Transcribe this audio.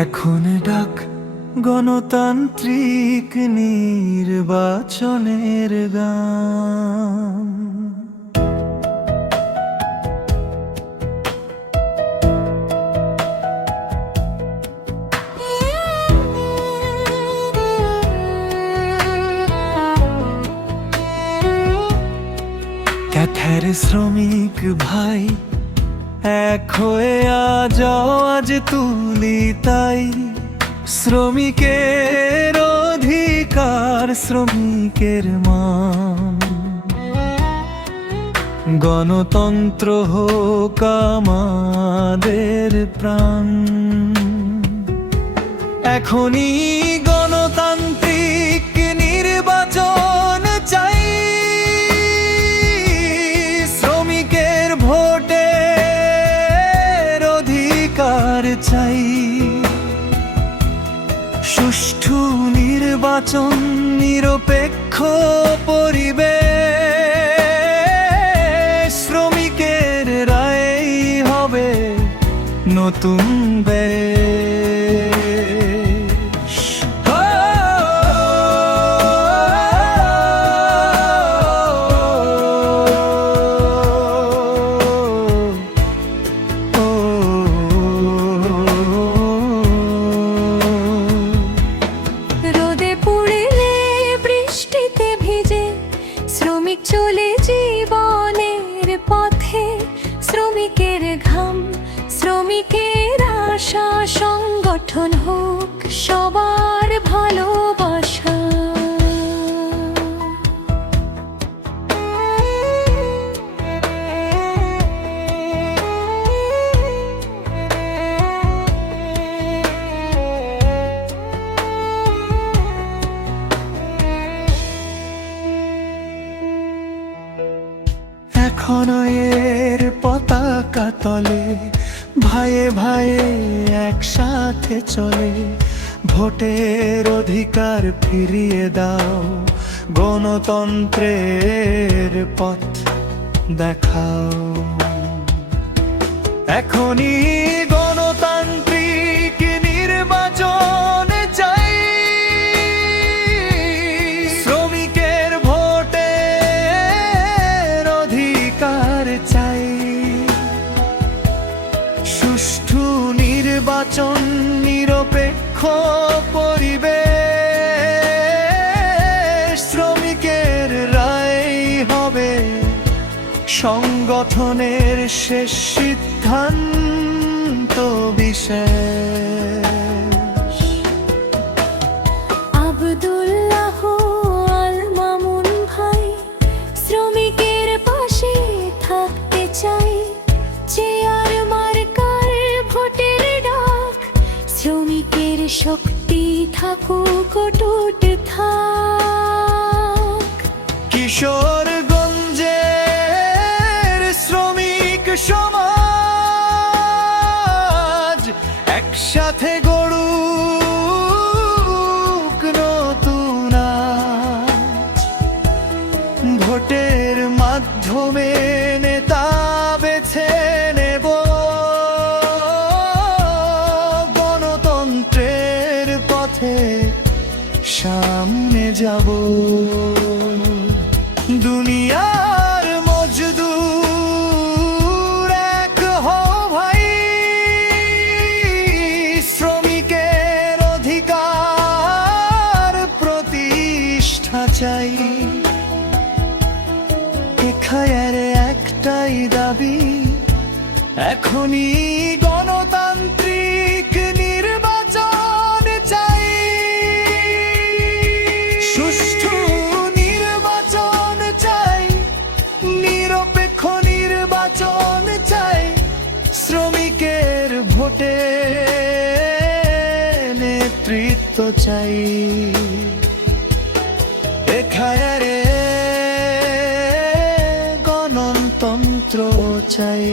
এখন ডাক গণতান্ত্রিক নির্বাচনের গান। ক্যাথার শ্রমিক ভাই এক হয়ে আজ তুলি তাই শ্রমিকের অধিকার, শ্রমিকের মান। গণতন্ত্র হোক আমাদের প্রাণ। এখনই গণতান্ত্রিক নির্বাচন চাই, শ্রমিকের ভোটের অধিকার চাই। সুষ্ঠু নির্বাচন, নিরপেক্ষ পরিবেশ, শ্রমিকের রায় হবে নতুন দেশ। চলে জীবনের পথে, শ্রমিকের ঘাম, শ্রমিকের আশা, সংগঠন হোক সবার ভালোবাসা। এখনো এর পতাকা তলে ভাইয়ে ভাইয়ে একসাথে চলে। ভোটের অধিকার ফিরিয়ে দাও, গণতন্ত্রের পথ দেখাও। এখনই গণতান্ত্রিক নির্বাচন চাই, শ্রমিকের ভোটের অধিকার চাই। সুষ্ঠু নির্বাচন, নিরপেক্ষ পরিবেশ, শ্রমিকের রায় হবে সংগঠনের শেষ সিদ্ধান্ত বিশেষ। আব্দুল্লাহ আল মামুন ভাই শ্রমিকের পাশে থাকতে চাই। চেয়ার মার্কার ভোটের ডাক, শ্রমিকের শক্তি থাকুক অটুট থাক। কিশোরগঞ্জের শ্রমিক সমাজ একসাথে গড়ুক নতুন আজ। ভোটের মাধ্যমে নেতা বেছে নেব, গণতন্ত্রের পথে সামনে যাব। দুনিয়ার মজদুর এক হও ভাই, শ্রমিকের অধিকার প্রতিষ্ঠা চাই। এখায়ার একটাই দাবি, এখনই গণতান্ত্রিক নির্বাচন চাই। সুষ্ঠু নির্বাচন চাই, নিরপেক্ষ নির্বাচন চাই। শ্রমিকের ভোটে নেতৃত্ব চাই। এখায়ারে গণতন্ত্র চাই।